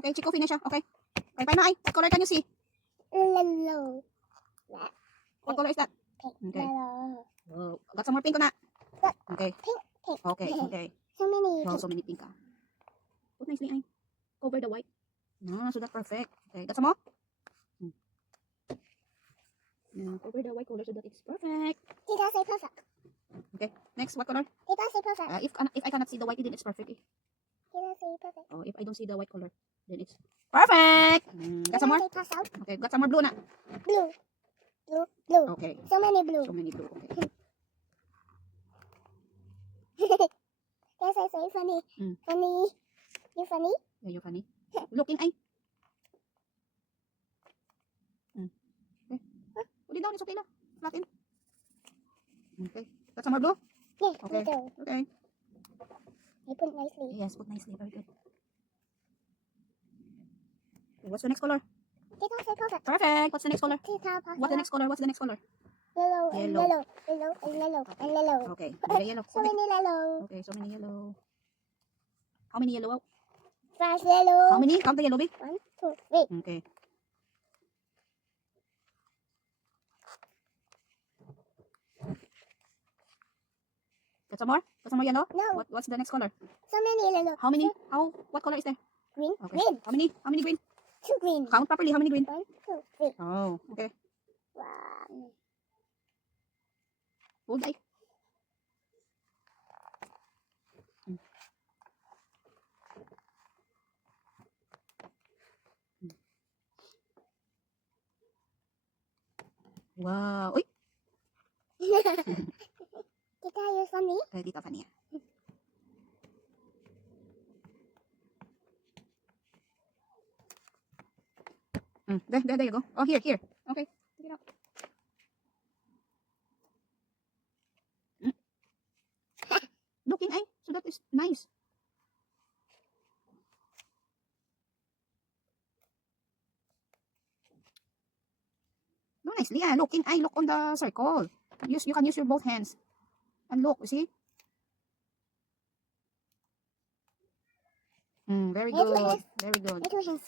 Okay, Chico finish siya. Okay. Okay, paano ay? What color can you see? Yellow. What color is that? Pink. Okay. Yellow. Oh, got some more pink on that. Got Okay. Pink. Okay, okay. So many. Wow, so many pink ah. Put nicely ay. Cover the white. No, so that's perfect. Okay, got some more? Yeah, cover the white color so that it's perfect. Tita, say perfect. Okay, next, what color? Tita, say perfect. If I cannot see the white, then it's perfect. Tita, say perfect. Oh, if I don't see the white color, then it's perfect. Got Tita, some more? say pass out. Okay, got some more blue na. Blue. Blue. Blue. Okay, So many blue. so many blue. Okay. Yes, I say funny. Mm. Funny. You funny? Yeah, you're funny. Looking ay. Okay. Put it down, it's okay na. Flatten. Okay. Got some more blue? Yeah, Okay. me too. Okay. I put nicely. Yes, put nicely. Very good. Okay, what's the next color? Tita, say perfect. Perfect. What's the next color? Tita, pass What's the out. next color? What's the next color? Yellow and Yellow. yellow. Yellow and yellow and yellow. Okay. Okay, yellow. So many yellow. Okay, so many yellow. How many yellow? Fast yellow. How many? Count the yellow, big. 1, 2, 3. Okay. Got some more? Got some more yellow? No. What's the next color? So many yellow. How many? What color is there? Green. Okay. Green. How many? How many green? 2 green. Count properly. How many green? 1, 2, 3. Oh, okay. 1. Hold ay. Wow. Uy. Tita, you funny? Dito pa niya. There you go. Oh, here. Okay. Take it out. Looking ay. So that is nice. No, nicely. Yeah, looking ay. Look on the circle. You can use your both hands. And look, you see? Very Little good. hands. Very good. Little hands.